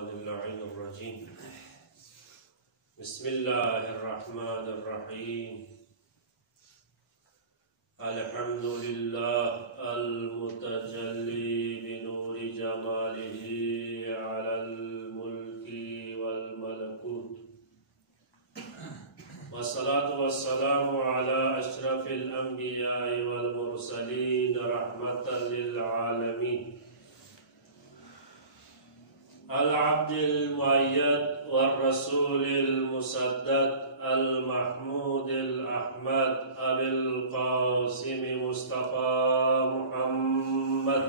मिनश्शैतानिर्रजीम। बिस्मिल्लाहिर्रहमानिर्रहीम। अल्हम्दुलिल्लाह अल-मुतजल्ली बिनूरि जमालिही अलल मुल्की वल मलकूत। वस्सलातु वस्सलामु अला अशरफिल अंबिया'i वल मुरसलीन रहमतल लिल आलमीन। अल-अब्दिल मुअय्यद वल-रसूलिल मुसद्दद अल-महमूदिल अहमद अबिल क़ासिम मुस्तफ़ा मुहम्मद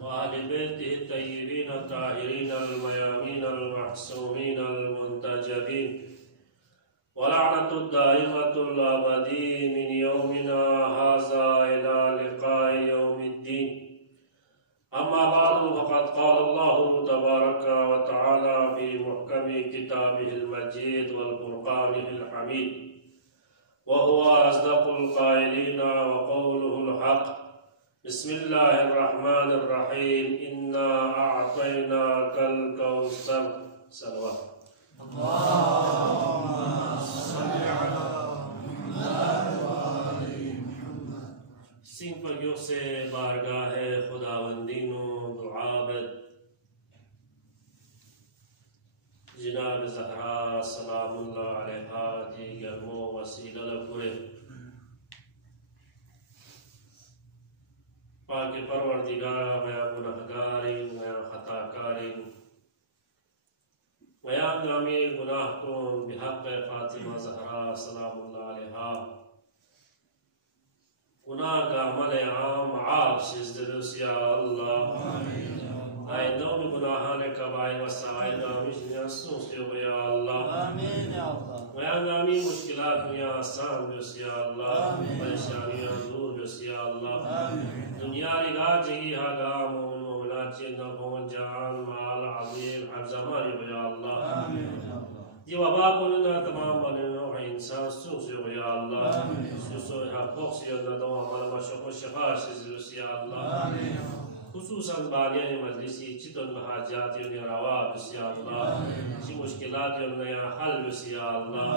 व आलि बैतिही तय्यबीन ताहिरीन अल-मयामीन अल-महसूमीन अल-मुंतजबीन वलअनतुद दाइमतुल अबदी मिन यौमिना हाज़ा इला लिक़ाइ यौमिद्दीन। अम्मा बअद फ़क़द क़ाल अल्लाहु तबारक व तआला फ़ी मुहकमि किताबिहिल मजीद वल फ़ुरक़ानिहिल हमीद व हुवा अस्दक़ुल क़ाइलीन व क़ौलुहुल हक़। बिस्मिल्लाहिर रहमानिर रहीम। इन्ना अअतैनाकल कौसर। सल्लल्लाहु सिंह पर से बारगाह खुदावंदीनो दुआबद जनाब ज़हरा सलामुल्लाह अलैहा जी गर्मो वसीला लपुरे पाक परवरदिगार मैं गुनाहगारी मैं खताकारी मैं नामी गुनाह को बिहक़ फ़ातिमा ज़हरा सलामुल्लाह अलैहा गुनाह का अमल आम आप सिज़दरुस या अल्लाह आइंदों में गुनाहाने कबाइर वसाइल नामी जिन्यासों से हो या अल्लाह मैं नामी मुश्किलात में आसान बस या अल्लाह परेशानियां दूर बस या अल्लाह दुनिया रिगा जगी हागा मोमिन मोमिनात जिन्ना भवन जान माल अज़ीम हफ्ज़मानी हो या अल्लाह ये वबा को ना तमाम बनो है इंसान सो से हो या अल्लाह सो है फोक्स या ना दो हमारा मशक़ शिफा से या अल्लाह खुसूसन बालियां मजलिसी चितन हाजात या रवा या अल्लाह जी मुश्किलात या हल या अल्लाह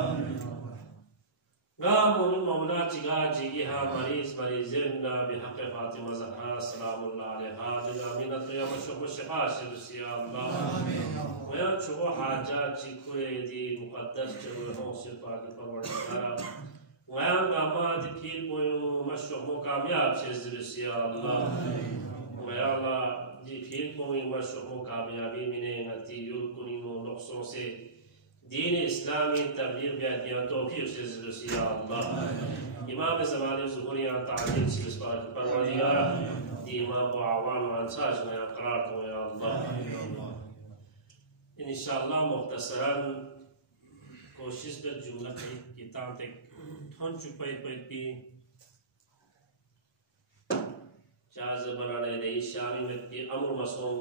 गाम मोमिनात जिगा जिगी हा मरीज मरीज़िना बिहक़ फ़ातिमा ज़हरा सलामुल्लाह अलैहा बिनामिनत या मशक़ शिफा से या अल्लाह मैं चुको हाजात चिकुए दी मुक़द्दस चुको हौसे पाक परवरदिगार मैं गामा दी फिर कोई मशक़ कामयाब से या अल्लाह मैं अल्लाह दी फिर कोई मशक़ कामयाबी मिले नतीजुल कुनीनो नुक़्सों से दीन इस्लामी तबलीग या तौफ़ीक़ से या अल्लाह इमाम ज़माने ज़ुहूरी ताज़ीम से परवरदिगार दी इमाम व आवाम व अंसार में क़रार हो या अल्लाह। इंशाअल्लाह मुख्तसरन कोशिश कर जुमला किताब तक थन चुपाई पी चार्ज बनाने दे शामी में की अमर मसों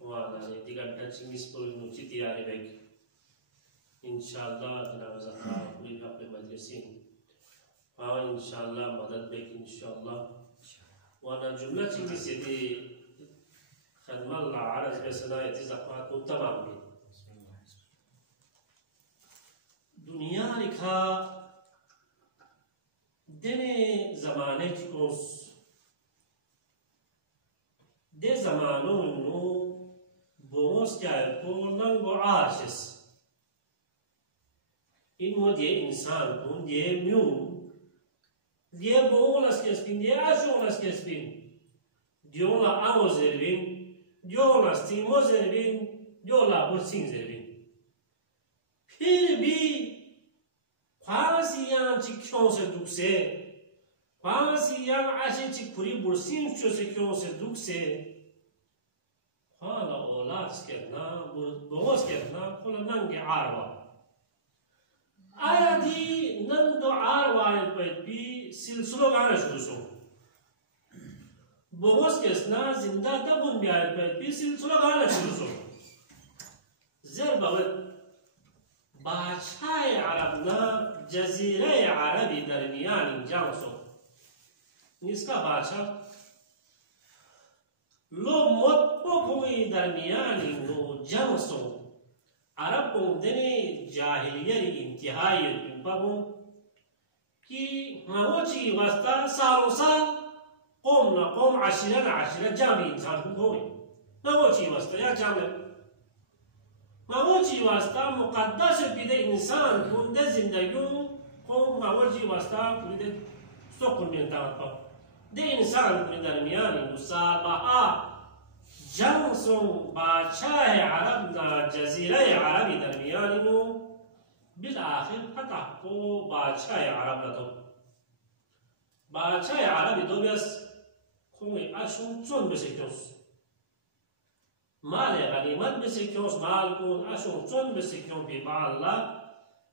वाला ने दिगा टचिंग स्पोल नुचिती आने बैग इंशाअल्लाह जनाब ज़हरा पूरी अपने मजलिसी हाँ इंशाअल्लाह मदद बैग इंशाअल्लाह वाला जुमला चिंगी से दी खदमल लारज़ बेसना इतिज़ाक़ात को तमाम में दुनिया लिखा देने ज़माने की कोस दे ज़मानों नो बोस क्या है पोलंग वो आशिश इन वो ये इंसान कौन ये म्यू ये बोलस के स्पिन ये आशोलस के स्पिन दियोला आमोज़ेरबिन दियोला स्टीमोज़ेरबिन दियोला बुर्सिंज़ेरबिन फिर भी ख्वासियां चिक्कों से दुख से ख्वासियां आशे चिक्कुरी बुर्सिंग से क्यों से दुख से ख्वाला औलाद के ना बोस के ना खुला नंगे आरवा आया थी नंदो आरवा पर भी सिलसिलों गाना शुरू सो बोस के ना जिंदा तबुन ब्याह पर भी सिलसिलों गाना शुरू सो ज़र बगत बादशाह अरब ना जज़ीरे अरबी दरमियान जाऊँ सो इसका बादशाह लो मत पोखोई दरमियानी नो जमसो अरब को देने जाहिलियरी इंतहाई बाबू कि महोची वास्ता सालों साल قوم نقوم عشرة جامع إنسان هوي ما هو شيء واسطة يا جامع ما هو شيء واسطة مقدس بده إنسان كون ده زندگيون قوم ما هو شيء واسطة بده سكون من تاعه ده إنسان من درمیان مسابقة جنسون بادشاه عربنا جزيرة عربي درمیانو بالآخر فتح کو بادشاه عرب لدو بادشاه عربي دو بس كوني أشون جون بسكيوس مال غنيمت بسكيوس مال كون أشون جون بسكيوس ببع الله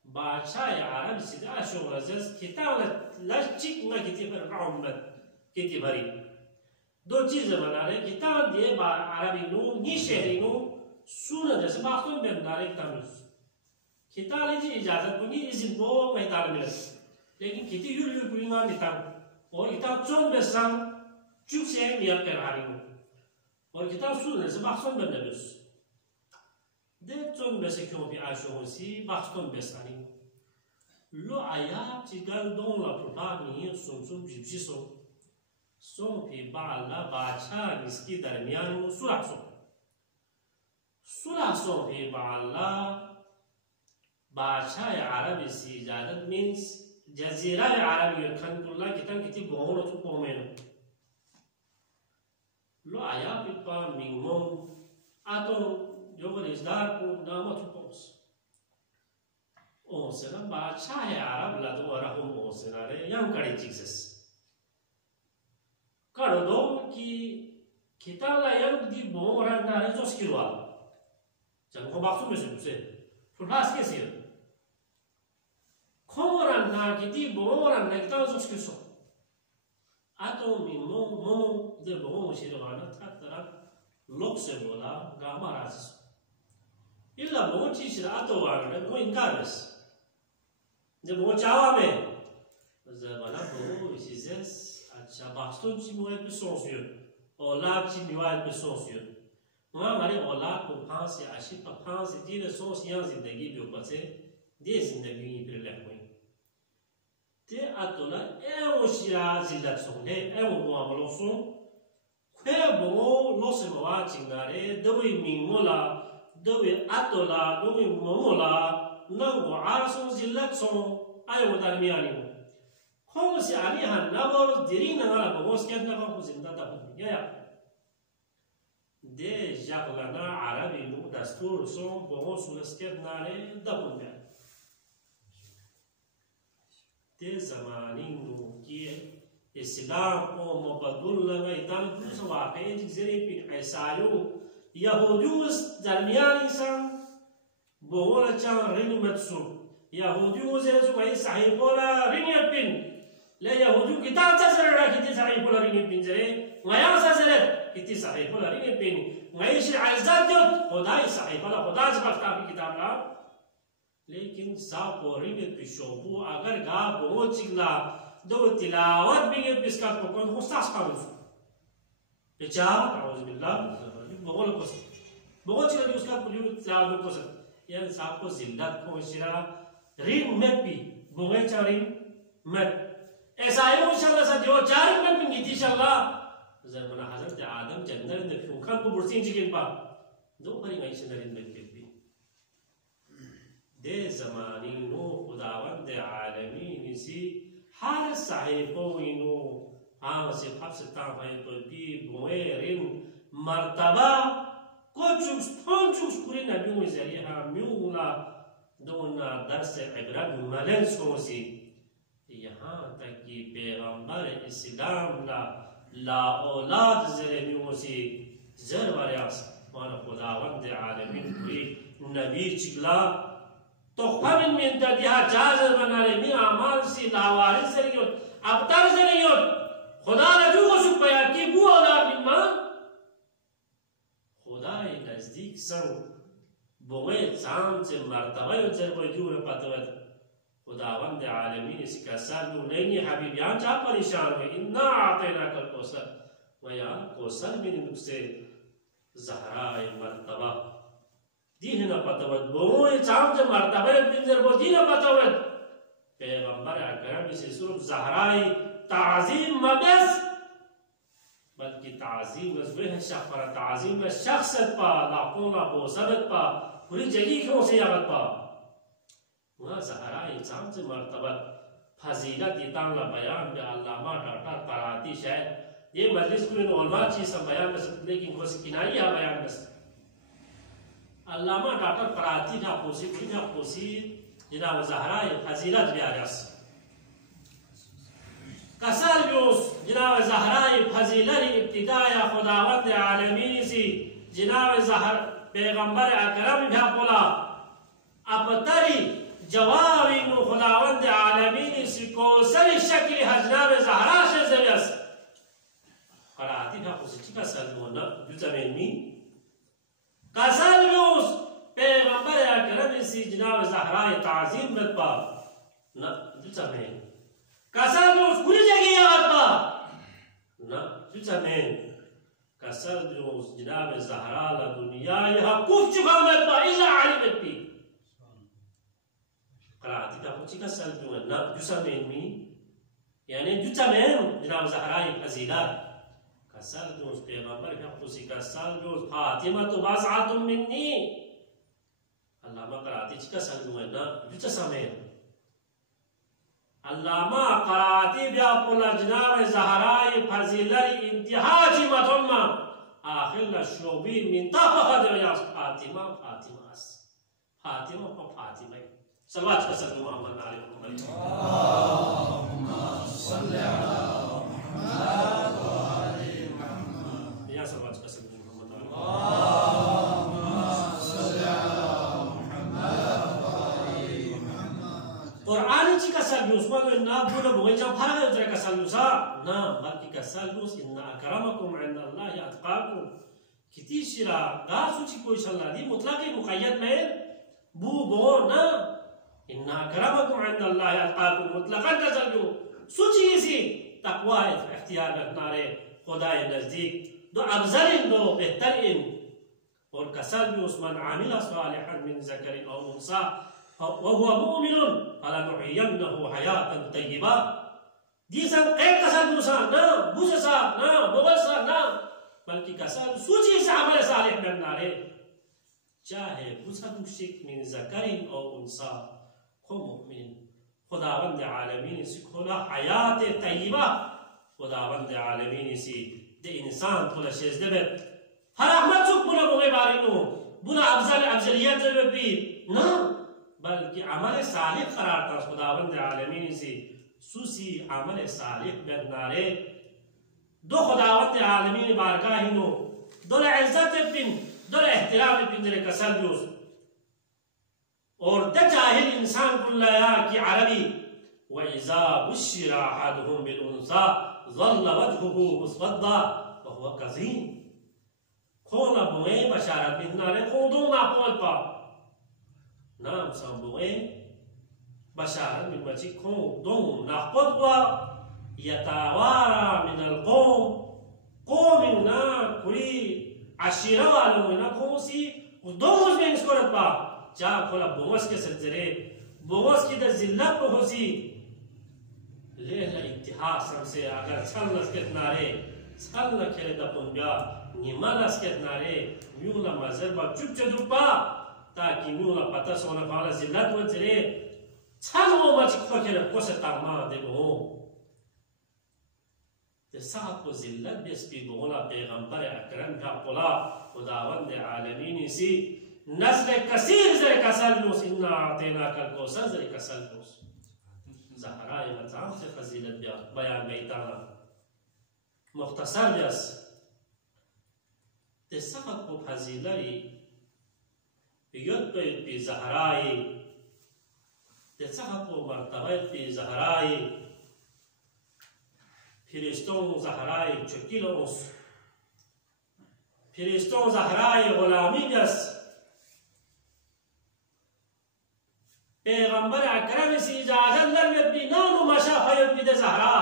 بادشاه عربي سيد أشون رزز كتاب لا شيء ما كتير عمد كتير بري دو چیز بناره کتاب دیه با عربی نو نی شهری نو سونه جیسے باختون بنداره کتاب نیست کتاب لیجی اجازت کنی izin bo مهدار میرس لیکن کتی یول یول کنیمان کتاب اور کتاب چون بسان چوب سے میاد کر رہی نو اور کتاب سونه جیسے باختون بنداره بیس ده چون بسه کیون بی آشون سی باختون بسانی لو آیا چیگل دون لا پروپاگنی سوم جیبجی سو سون في بعض بادشاه इसकी दरमियान में सुलह सो في بعض بادشاه عربي सी इजाजत means जजीरा عربي kan kulla kita kiti bohong tu komen lo aya pipa mingmong atau jogo isdar ko nama tu pos o sena بادشاه عرب la tu arahum o sena re yang kadi chizes Cardo que kita layan di bom orang nari jos kirwa, jangan kau bakso mesum se, fulas ke sih. Kau orang nari di bom orang nari kita jos kirso, atau mimo de bom mesir mana tak terang lok se bola gambar asis. Illa bom cici atau orang kau ingkares, de bom cawa me, zaman bom isis Baston ci muoio più sonsio, o là ci muoio più sonsio. Ma magari o là con pensi a ci pensi dire sonsio zindagi più pace, de zindagi per le mui. Te atola è un sia zillazione, è un buon loso. Que bo lo se va cingare, dove mi mola, dove atola, dove mola, non guarda son zillazione, ai un darmiani. Kau si ani han nabar diri nangala bogos kian naga kuzinda dapat ya. De jaglana Arabi nu dastur son bogos ulas kian nare dapat ya. De zamani nu kiye Islam o mabadul lama itam tu sawaqe jizri bin Isayu Yahudius darmiyan insan bogola chan rinu matsu Yahudius esu kai sahih bola rinyat bin لا يهودو كتاب تزرع كتير صحيح ولا René بينجري ما ينسى كتير صحيح ولا René بين ما يشيل عزات جود خداي صحيح ولا خدا زبطة في كتاب لا लेकिन सापोरिंग पिशोपु अगर गा बहुत चिगला दो तिलावत भी ये बिस्का कोकन होस्तास काउंस बेचा आउज़ बिल्लाह बहुत कुछ बहुत चिगला उसका पुलियो तिलावत को सर यार सापो जिंदत को शिरा रिंग में भी बहुत चारिंग में ऐसा है इंशाल्लाह सा जो चारिंग में भी नीति इंशाल्लाह ज़माना हज़रत आदम जन्नत में फुकान को बुर्सिंग चिकिन पा दो बड़ी नहीं सुनरिन में दे ज़मानी नो खुदावंद आलमीन इसी हर साहिबों इनो हाँ से फब्सता है तो भी बोएरिन मर्तबा कुछ पूरी नबियों में ज़रिए हाँ म्यूला दोना दर्स इब्रात मलन सोसी यहाँ तक कि पैगंबर इस्लाम ला औलाद ज़रिए से ज़रवारियास माना खुदावंद आलमीन पूरी नबी चिगला तो खबिन में तदिया जाज़र बनाने में आमाल से लावारिस से नहीं होत अबतर से नहीं होत खुदा रजू को सुपया कि वो औलाद निम्मा खुदा ये नज़दीक संग बोए चांद से मर्तबा उचर को जूर पतवत खुदावंद आलमीन इस कसर नहीं हबीबियान जा परेशान हुए इन्ना आतेना कल कौसर वया कौसर बिन नुक्से ज़हरा मर्तबा दीना पतवत बोए चाम जे मर्तबा बिंजर बो दीना पतवत पैगंबर अकरम इसे सिर्फ ज़हरा ताज़ीम मबस बल्कि ताज़ीम वह शख्स पर ताज़ीम शख्सियत पा लाकोना बोसबत पा पूरी जगह क्यों से याद पा वह ज़हरा इंसान से मर्तबत फजीलत इतांगला बयान में अल्लामा डॉक्टर कराती शायद ये मजलिस को उलमा चीज सब बयान में लेकिन कोई किनारी आ बयान में अल्लामा डॉक्टर कराती था पोसी जिना ज़हरा फजीलत ब्यारस कसर यूस जिना ज़हरा फजीलत इब्तिदाया खुदावंद आलमीन सी जिना ज़हर पैगंबर अकरम भा बोला अपतरी जवाबी खुदावंद आलमीन सी कोसर शक्ल हजनाब ज़हरा से जरियस कराती था कुछ का सलमोना जुजमेन में कसर यूस पैगंबर अकरम सी जनाब ज़हरा ताज़ीम रतबा न जुजमेन कसर यूस पूरी जगह याद पा न जुजमेन कसर यूस जनाब ज़हरा ला दुनिया यह कुछ चुका मत पा इला आलिमत भी कराती था कुछ का सलमोना न जुजमेन में यानी जुजमेन जनाब ज़हरा फजीलत कसर यूस पैगंबर का कुछ का सल यूस फातिमा तो बाज़आतुम मिन्नी अल्लामा कराती का सलमोना जुजमेन अल्लामा कराती ब्यापुला जनाब ज़हरा फजीलत इंतहाजी मतुम्मा आखिर शोबी मिनता फखद या फातिमा सलवात का सल्लल्लाहु अलैहि वसल्लम अल्लाहुम्मा सल्लि अला मुहम्मद व आलि मुहम्मद या सलवात का सल्लल्लाहु अलैहि अल्लाहुम्मा सल्लि अला मुहम्मद व आलि मुहम्मद कुरान जी का सल्लल्लाहु अलैहि वसल्लम ना बोलो बोए जब फरक है उधर का सल्लल्लाहु ना बल्कि का सल्लल्लाहु इन्ना अकरमकुम इंदल्लाहि अतकाकुम किती शिरा गा सुची कोई सल्लल्लाहु दी मुतलक मुक़य्यद में बू बो ना इन्ना अकरमकुम इंदल्लाहि अतकाकुम मुतलकन का सल्लल्लाहु सुची सी तकवा इख्तियार रखना रे खुदा नजदीक दो अफजल दो बेहतरीन और कसर भी उस्मान आमिला सालिहन मिन ज़करिन औ उन्सा वहुव मुमिनुन फलनुहयिन्नहु हयातन तय्यिबा दिसन कई कसर दूसा ना बुसा ना बोसा ना बल्कि कसर सूची से अमल सालिह बनना रे चाहे बुसा मुशिक मिन ज़करिन औ उन्सा खो मुमिन खुदावंद आलमीन से खोला हयात तय्यिबा खुदावंद आलमीन से दे इंसान खोला शेजदबत हर अहमद सुख बुला बोगे बारिनो बुला अफजलियत जरूरत भी ना बल्कि अमल सालिह करार था खुदावंद आलमीन से सुसी अमल सालिह बननारे दो खुदावंद आलमीन बारगाह हिनो दो इज्जत पिन दो एहतराम पिन जरे कसर जोस और द जाहिल इंसान कुल्ला की अरबी व इज़ा बुश्शिरा अहदुहुम बिल उन्सा ज़ल्ल वजहुहु मुस्वद्दा व हुवा कज़ीम खोना बुए बशारत बिन नारे खोदो ना पोल पा नाम संबुए बशारत बिन बची खो दो ना पदवा यतावारा मिनल कौम ना कुरी अशीरा वालों ना खोसी दो में इसको रखा जा खोला बोमस के सज्जरे बोमस की दर जिल्लत को होसी ले ला इतिहास हमसे अगर छल नस्केत नारे छल न खेले दा पुंगा निमा नस्केत नारे म्यूला मजर बा चुप चुपा ताकि म्यूला पता सोना फाला जिल्लत वजरे छल वो मच खो खेले कोसे तामा देबो ते साथ को जिल्लत बेस्ती बोला पैगंबर अकरम का पोला खुदावंद आलमीन सी नस्ल कसीर जरे कसलनुस इन्ना आतेना कल कौसर जरे कसलनुस ज़हरा मज़ाम से फजीलत बयान बेताना मुख्तसर जस ते सबक को फजीलरी युद्ध पे ज़हराई ते सबक को मर्तबा पे ज़हराई फिरिश्तों ज़हराई चुकिलोस फिरिश्तों ज़हराई गुलामी जस पैगंबर पैगंबर अकरम सी इजाजत लर में बिनानु मशाफयत बिद ज़हरा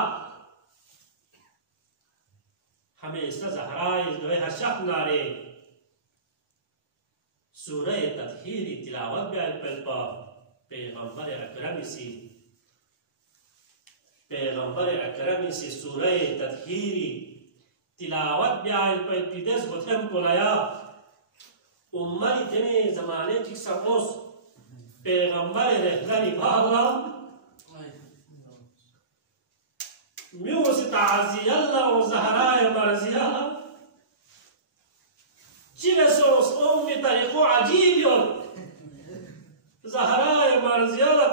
हमें इसका ज़हरा जो है हशफ नारे सूरह तत्हीरी तिलावत बयान पलपा पैगंबर अकरम सी सूरह तत्हीरी तिलावत बयान पर पिदस बथम कोलाया उम्मत इतने ज़माने की समोस पैगंबर रहलानी भागला म्यूस ताज़ियल्ला और ज़हराए मरज़ियल्ला चिवसोस उम्मी तरीक़ो अजीब योर ज़हराए मरज़ियल्ला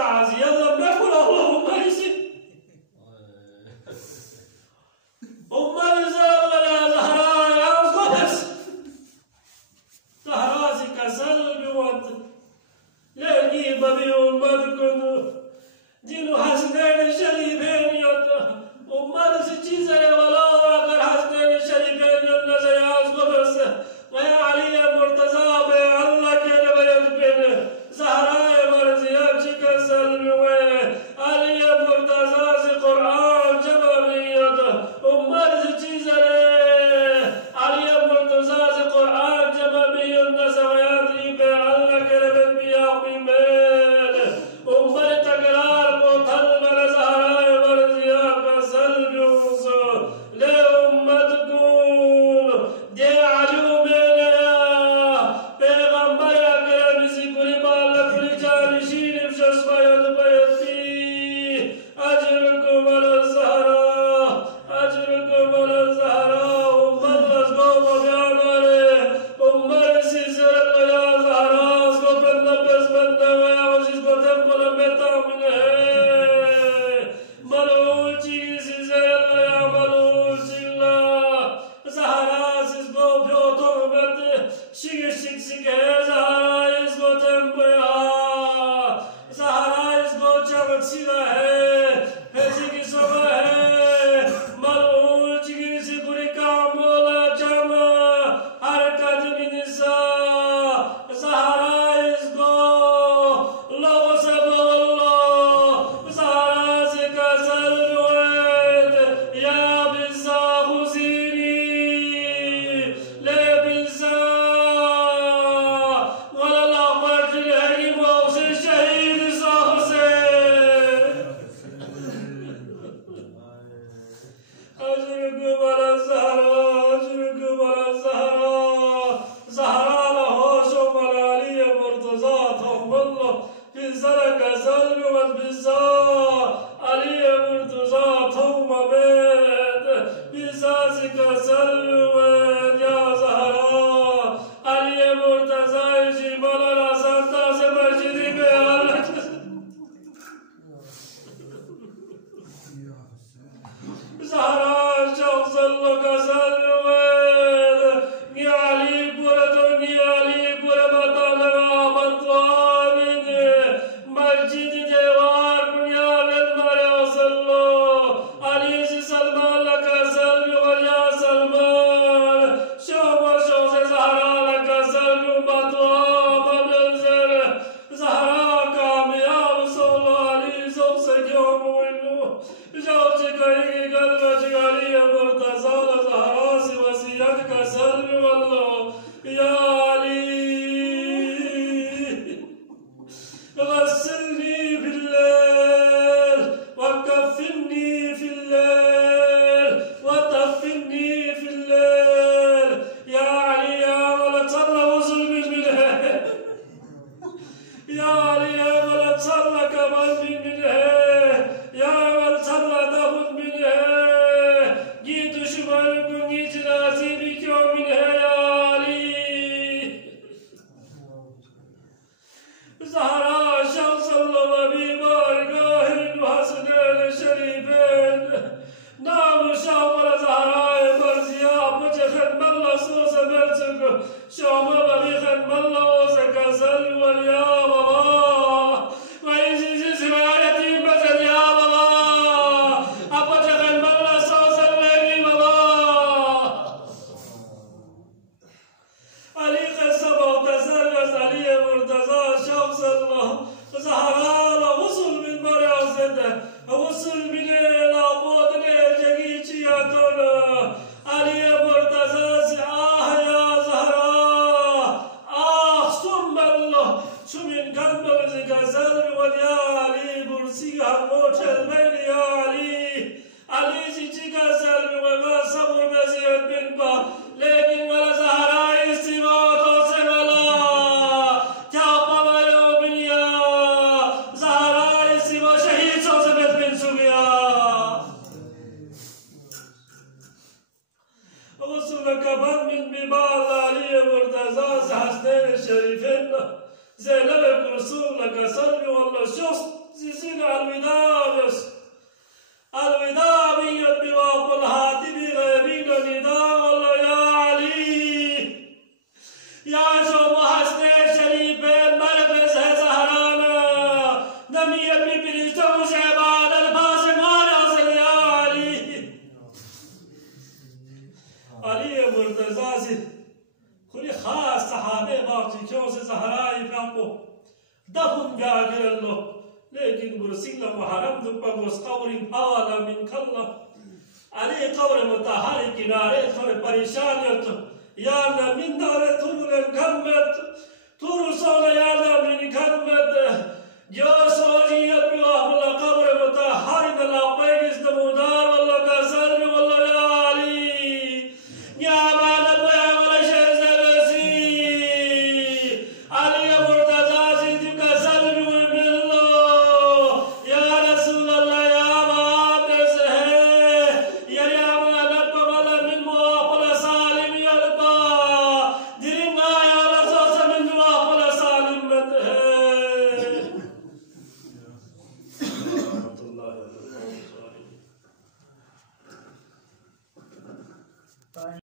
ताज़ियल्ला मकुला उम्मत से उम्मत ज़ल्ला ज़हराए आज़गोस ज़हरा से कसल बिवत लेगी बबी उम्मत कुनु जिनु हसनैन शरीफैन योत उम्मत से चीज़ें वाला अगर हसनैन शरीफैन योत नज़र आज़गोस वह अली मुर्तज़ा बे अल्लाह के नबयत बिन ज़हराए मरज़िया चिकसल बिवत अली मुर्तज़ा से कुरान जमा बियत उम्मत से चीज़ें अली मुर्तज़ा से कुरान जमा बियत नज़र आती बे अल्लाह के नबयत बिया बिमेल उम्मत तकरार को थल बर ज़हराए मरज़िया का सल्यूस ले उम्मत कुल दे आलू मेला पैगंबर अकरम सी पूरी बाल पूरी जानिशीन शस्मायत बयती अजरकुम अल ज़हरा उम्मत लज़गो बयान वाले उम्मत सी ज़रत या ज़हरा उसको बंदा बस बंदा या उसको tempo la meta min है मलूची सी ज़रत या मलूची ला ज़हरा इसको भ्यो तो मत शिक है ज़हरा इसको tempo या ज़हरा इसको चमक सिला है ऐसी की समय है मलूची सी पूरी काम वाला चम हर कद निसा ज़हरा इसको लोगों से बोलो ज़हरा से कसल जुएद या बिज़ा हुसीनी ले बिज़ा वल्ला फर्ज है मौसे शहीद सा हुसैन अजरक बरा ज़हरा ज़हरा लहोशो मलाली मुर्तज़ा थोमल्ला बिज़रा कसल बिवत बिज़ा अली मुर्तज़ा थोम बेद बिज़ा से कसल बिवत या ज़हरा अली मुर्तज़ा जी मलाला संता से मस्जिदी पे ज़हरा शौक़ल्ला कसल बिवत गियाली पूरा बता लगा बंतवाबिन मस्जिद देवार बुनियाद मारे वसल्लो अली से सलमान लका सल्लु या सलमान शोभा शोसे ज़हरा लका सल्लु बतवा मबलज़र ज़हरा कामयाब सोलो अली सबसे क्यों मुइनु जाओ चिकाई गलबा चिकारी मुर्तज़ा ज़हरा से वसीयत का सल्लु वल्लो या अली غسلني في الليل وكفني في الليل وطفني في الليل يا علي يا ولد صلى وصل منها يا علي يا ولد صلى كمان منها يا ولد صلى تاخذ منها جيت شمالكم جيت ناسيبك منها يا علي ज़हरा शौक़ल्ला बीमारगाह हसनैन शरीफैन नाम शामल ज़हराए मरज़िया मुझे खदमल्ला सो सबक शामल अभी खदमल्ला हो सका सल वलिया बाबा वही चीज़ सिवायती बचत या बाबा अब मुझे खदमल्ला सो सल लेगी बाबा अली क़स्म मुर्तज़ा शौक़ल्ला ज़हरा حسنين الشريفين زينب كلثوم لك سلمي والله شخص زين الوداع بس الوداع بيد بواب الهاتف غيبين النداء والله يا علي يا شوم حسنين شريفين مركز है सहाराना नमी अपनी फरिश्तों से बादल पास मारा से या अली मुर्तजा से खुली खास सहाबे बाकी क्यों से सहाराई फको दफन जाकर लो लेकिन मुरसिल मुहरम दुपा मुस्कौरी हवाला मिन कल्ला अली कब्र मुतहर किनारे थोड़े परेशान हो तो या न मिन दारे तुरुल गम्मत तुरु सोना या न मिन गम्मत जो सोजी अपनी वाला कब्र मुतहर दला पैगिस दमुदार वाला का सर में वाला या अली या